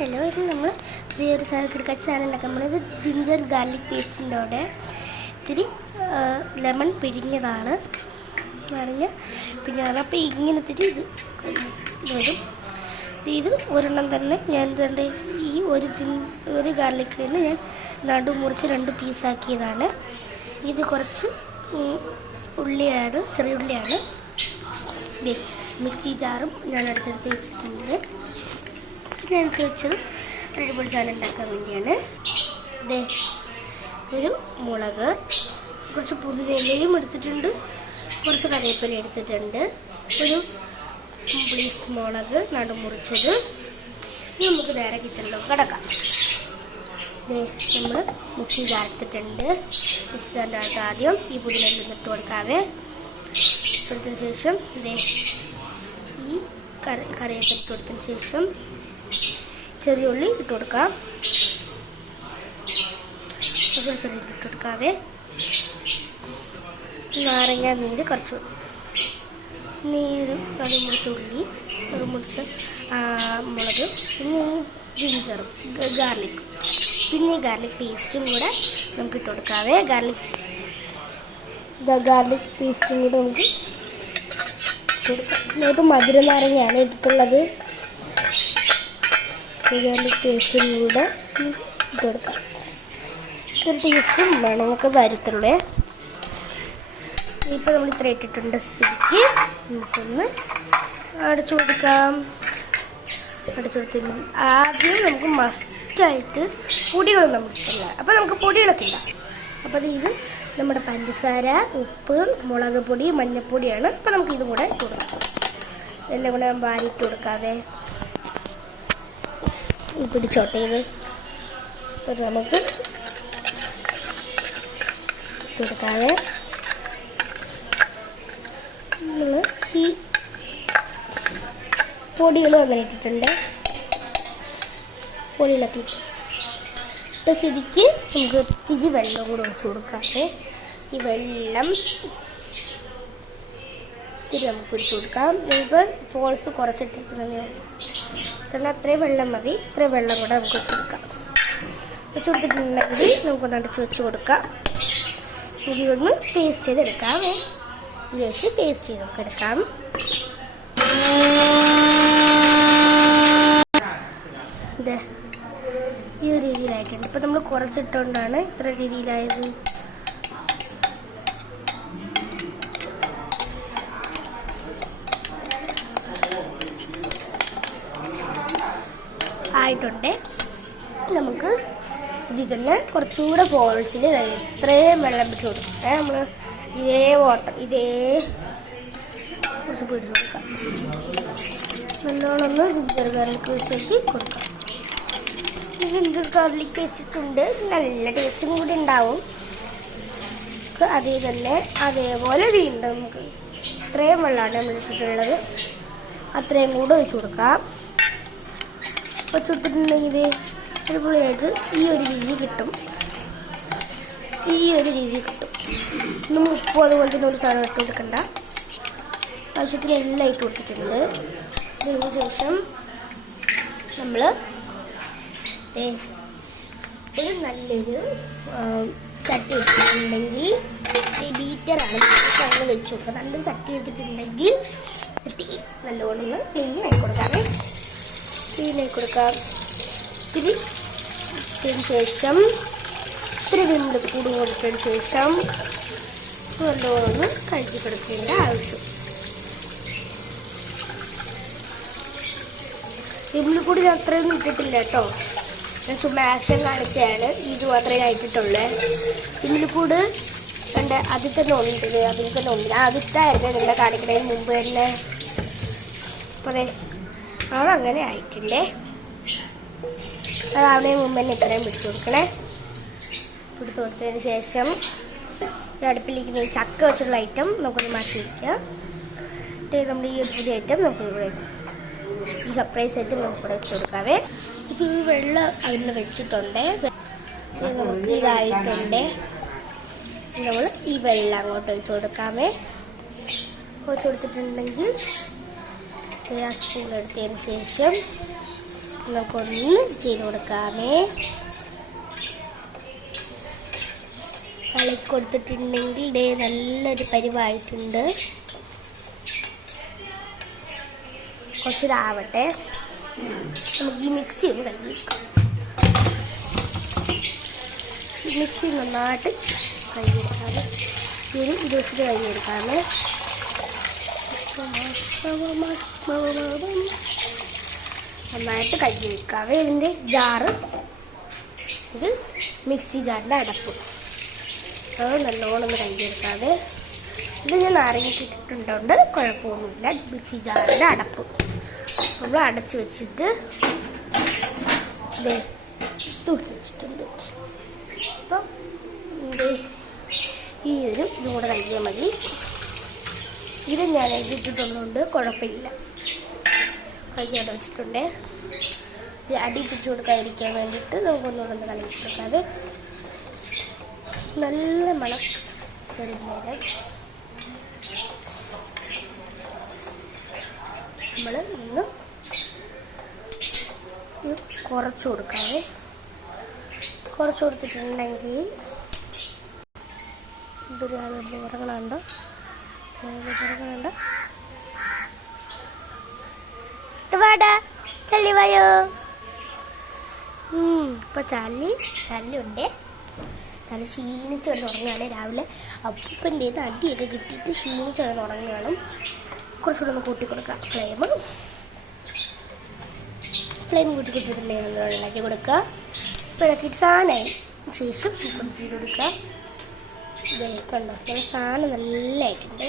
Hello, ഇന്ന് നമ്മൾ ഒരു ചാനൽ ഉണ്ടാക്കാൻ പോകുന്നത് ജിഞ്ചർ ഗാർലിക് പേസ്റ്റിൻ്റെ കൂടെ ഇത്തിരി ലെമൺ പിഴിഞ്ഞതാണ് പിന്നെ അപ്പോൾ ഇങ്ങനെ ഇത്തിരി ഇത് വരും. ഇത് ഒരെണ്ണം തന്നെ ഞാൻ തന്നെ ഈ ഒരു ഗാർലിക്കിന് ഞാൻ നടു മുറിച്ച് 2 പീസാക്കിയതാണ്. ഇത് കുറച്ച് ഉള്ളിയാണ്, ചെറിയ ഉള്ളിയാണ്. മിക്സി ജാറും ഞാൻ അടുത്തെടുത്ത് വെച്ചിട്ടുണ്ട്. ഞാൻ എടുത്ത് വെച്ചത് അടിപൊളി സാധനം ഉണ്ടാക്കാൻ വേണ്ടിയാണ്. ഒരു മുളക്, കുറച്ച് പുതിനയിലയും എടുത്തിട്ടുണ്ട്, കുറച്ച് കറിവേപ്പില എടുത്തിട്ടുണ്ട്, ഒരു ബ്ലീഫ് മുളക് നടുമുറിച്ചത്. നമുക്ക് നേരെ കിച്ചണിലേക്ക് കിടക്കാം. നമ്മൾ മിക്സി ചേർത്തിട്ടുണ്ട്. മിക്സി ചേർത്തിട്ട് ആദ്യം ഈ പുതിനയില ഇട്ട് കൊടുക്കാവേ. കൊടുത്തതിന് ശേഷം ഈ കറിവേപ്പില ഇട്ട് കൊടുത്തതിന് ശേഷം ചെറിയ ഉള്ളി ഇട്ട് കൊടുക്കാം. ചെറിയ ഇട്ട് കൊടുക്കാവേ. നാരങ്ങ നീര്, കുറച്ച് നീര്, മുറിച്ച ഉള്ളി, മുറിച്ച മുളക്, പിന്നെ ജിഞ്ചറും ഗാർലിക്കും, പിന്നെ ഗാർലിക് പേസ്റ്റും കൂടെ നമുക്ക് ഇട്ട് കൊടുക്കാവേ. ഗാർലിക് പേസ്റ്റും കൂടെ നമുക്ക് കൊടുക്കാം. മധുര നാരങ്ങയാണ് ഇട്ടിട്ടുള്ളത്. ഗാർലിക് പേസ്റ്റും കൂടെ ഇട്ട് കൊടുക്കാം. ഒരു ടേസ്റ്റും വേണം നമുക്ക് വരത്തുള്ളേ. ഇപ്പോൾ നമ്മൾ ഇത്ര ഇട്ടിട്ടുണ്ട് സ്ഥിതിക്ക് നമുക്കൊന്ന് അടച്ചു കൊടുക്കാം. അടച്ചു കൊടുത്തില്ല. ആദ്യം നമുക്ക് മസ്റ്റായിട്ട് പൊടികളും നമുക്കില്ല. അപ്പോൾ നമുക്ക് പൊടികളൊക്കെ ഇല്ല. അപ്പോൾ ഇത് നമ്മുടെ പഞ്ചസാര, ഉപ്പ്, മുളക് പൊടി, മഞ്ഞൾപ്പൊടിയാണ്. അപ്പോൾ നമുക്ക് ഇതും കൂടെ കൊടുക്കാം. എല്ലാം കൂടെ വാരിയിട്ട് കൊടുക്കാവേ. ഈ പിടിച്ചോട്ടെ. ഇത് നമുക്ക് കൊടുക്കാവേ. നമ്മൾ ഈ പൊടികളും അങ്ങനെ ഇട്ടിട്ടുണ്ട്. പൊടികളൊക്കെ ഇട്ട സ്ഥിതിക്ക് നമുക്ക് ഇത്തിരി വെള്ളം കൂടെ ഒഴിച്ച് കൊടുക്കാതെ ഈ വെള്ളം ഇത്തിരി നമുക്ക് ഒഴിച്ച് കൊടുക്കാം. നമുക്ക് ഫോൾസ് കുറച്ചിട്ടിരിക്കുന്നത് കാരണം അത്രയും വെള്ളം മതി. ഇത്രയും വെള്ളം കൂടെ നമുക്ക് വെച്ച് കൊടുക്കാം. വെച്ച് കൊടുത്തിട്ടുണ്ടെങ്കിൽ നമുക്കൊന്ന് അടച്ച് വെച്ച് കൊടുക്കാം. ഇതൊന്ന് പേസ്റ്റ് ചെയ്തെടുക്കാം. ഇത് വെച്ച് പേസ്റ്റ് ചെയ്തൊക്കെ എടുക്കാം. ഇത് ഈ ഒരു രീതിയിലായിട്ടുണ്ട്. ഇപ്പം നമ്മൾ കുറച്ചിട്ടുകൊണ്ടാണ് ഇത്ര രീതിയിലായത്. ആയിട്ടുണ്ട്. നമുക്ക് ഇതിൽ തന്നെ കുറച്ചുകൂടെ ഫോൾസിൽ ഇത്രയും വെള്ളം പിടിച്ച് കൊടുക്കാം. നമ്മൾ ഇതേ കുറച്ച് പിടിച്ച് കൊടുക്കാം. നല്ലോണം ജിഞ്ചർ ഗാർലിക് പേസ്റ്റ് കൊടുക്കാം. ജിഞ്ചർ ഗാർലിക് പേസ്റ്റിട്ടുണ്ട്. നല്ല ടേസ്റ്റും കൂടി ഉണ്ടാവും. അതേപോലെ വീണ്ടും നമുക്ക് ഇത്രയും വെള്ളമാണ് നമ്മൾ ഇട്ടിട്ടുള്ളത്. അത്രയും കൂടെ ഒഴിച്ച് കൊടുക്കാം. വെച്ചുകൊടുത്തിട്ടുണ്ടെങ്കിൽ അടിപൊളിയായിട്ട് ഈ ഒരു രീതി കിട്ടും. നമ്മൾ ഉപ്പ് അതുപോലെ തന്നെ ഒരു സാധനം ഇട്ട് കൊടുക്കണ്ട. ആവശ്യത്തിന് എല്ലാം ഇട്ട് കൊടുത്തിട്ടുണ്ട്. അതിന് ശേഷം നമ്മൾ ഒരു നല്ലൊരു ചട്ടി എടുത്തിട്ടുണ്ടെങ്കിൽ ഈ ബീറ്ററാണ് അങ്ങനെ വെച്ച് കൊടുക്കുക. നല്ലൊരു ചട്ടി എടുത്തിട്ടുണ്ടെങ്കിൽ ചട്ടി നല്ലോണം ഒന്ന് ക്ലീൻ ആയി കൊടുക്കാം. ഇതിന് ശേഷം ഇത്തിരി വിണ്ട് കൂടി കൊടുത്തതിന് ശേഷം നല്ലോണം കഴുകി കൊടുക്കേണ്ട ആവശ്യം. വിമ്പിൾ കൂടി ഞാൻ അത്രയൊന്നും ഇട്ടിട്ടില്ല കേട്ടോ. ഞാൻ ചുമ്മാ ആക്ഷൻ കാണിച്ചാണ്. ഇത് മാത്രമേ ആയിട്ടിട്ടുള്ളൂ. വിമ്പിൾ കൂട് കണ്ട് അതിൽ തന്നെ ഉണ്ട്. അതിട്ടായിരുന്നു നിങ്ങളെ കാണിക്കുന്നതിന് മുമ്പ് തന്നെ. അപ്പോൾ അതങ്ങനെ ആയിട്ടുണ്ടേ. അതാവുന്നതിന് മുമ്പ് തന്നെ ഇത്രയും പിടിച്ചു കൊടുക്കണേ. പിടിച്ചു കൊടുത്തതിന് ശേഷം അടുപ്പിലിരിക്കുന്ന ചക്ക വെച്ചുള്ള ഐറ്റം നമുക്കൊന്ന് മാറ്റി വയ്ക്കാം. നമ്മൾ ഈ ഒരു പുതിയ ഐറ്റം നമുക്ക് ഈ സർപ്രൈസ് ഐറ്റം നമുക്കിവിടെ വെച്ച് കൊടുക്കാവേ. ഇപ്പോൾ ഈ വെള്ളം അതിൽ വെച്ചിട്ടുണ്ട്. നമുക്ക് ഇതായിട്ടുണ്ട്. നമ്മൾ ഈ വെള്ളം അങ്ങോട്ട് ഒഴിച്ച് കൊടുക്കാമേ. ഒഴിച്ച് കൊടുത്തിട്ടുണ്ടെങ്കിൽ സ്പൂൺ എടുത്തതിന് ശേഷം നമുക്കൊന്ന് ചെയ്ത് കൊടുക്കാമേ. കളി കൊടുത്തിട്ടുണ്ടെങ്കിൽ ഇതേ നല്ലൊരു പരിവായിട്ടുണ്ട്. കുറച്ചിതാവട്ടെ. നമുക്ക് ഈ മിക്സി ഒന്ന് കഴുകി വെക്കാം. മിക്സി നന്നായിട്ട് കഴുകിയെടുക്കാതെ ഒരു 20 കഴുകിയെടുക്കാമേ. നന്നായിട്ട് കഴുകി വെക്കാവേ. ഇതിൻ്റെ ജാറ്, ഇത് മിക്സി ജാറിൻ്റെ അടപ്പ്, അത് നല്ലോണം ഒന്ന് കഴുകിയെടുക്കാതെ. ഇത് ഞാൻ നാരങ്ങക്കിട്ടിട്ടുണ്ട്, കുഴപ്പമൊന്നുമില്ല. മിക്സി ജാറിൻ്റെ അടപ്പ് നമ്മൾ അടച്ചു വെച്ചിട്ട് ഇതേ തൂക്കി വെച്ചിട്ടുണ്ട്. അപ്പം ഈ ഒരു ഇതും കൂടെ കഴുകിയാൽ മതി. ഇത് ഞാൻ എഴുതിയിട്ടുള്ളതുകൊണ്ട് കുഴപ്പമില്ല. കഴുകിയോടെ വെച്ചിട്ടുണ്ട്. ഇത് അടിപ്പിച്ച് കൊടുക്കാതിരിക്കാൻ വേണ്ടിയിട്ട് നമുക്കൊന്നുകൂടെ ഒന്ന് കലക്കി കൊടുക്കാതെ നല്ല മണം വരുന്നേരം നമ്മൾ ഒന്ന് കുറച്ച് കൊടുക്കാതെ. കുറച്ച് കൊടുത്തിട്ടുണ്ടെങ്കിൽ ഇതൊരു ഇറങ്ങണുണ്ടോ വാടാ ചള്ളി വായോ. ഇപ്പൊ ചള്ളിയുണ്ട്. ചളി ക്ഷീണിച്ച് കൊണ്ട് ഉറങ്ങുകയാണ്. രാവിലെ അപ്പൻ്റെ അടിയൊക്കെ കിട്ടിയിട്ട് ക്ഷീണിച്ച് കൊണ്ട് ഉറങ്ങുകയാണ്. കുറച്ചുകൂടെ ഒന്ന് കൂട്ടി കൊടുക്കുക. ഫ്ലെയിം കൂട്ടി കൊടുത്തിട്ടുണ്ടെങ്കിൽ ഉണ്ടാക്കി കൊടുക്കുക. ഇളക്കിയിട്ട് സാധനമായി ശേഷം കുറച്ച് ചെയ്ത് കൊടുക്കുക. ഇതേ കണ്ടോ, സാധനം നല്ലതായിട്ടുണ്ട്.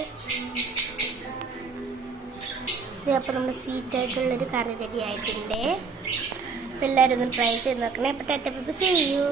ഇത് അപ്പോൾ നമ്മുടെ സ്വീറ്റായിട്ടുള്ളൊരു കറി റെഡി ആയിട്ടുണ്ട്. എല്ലാവരും ഒന്ന് ട്രൈ ചെയ്ത് നോക്കണേ. അപ്പോൾ tata bye bye, see U.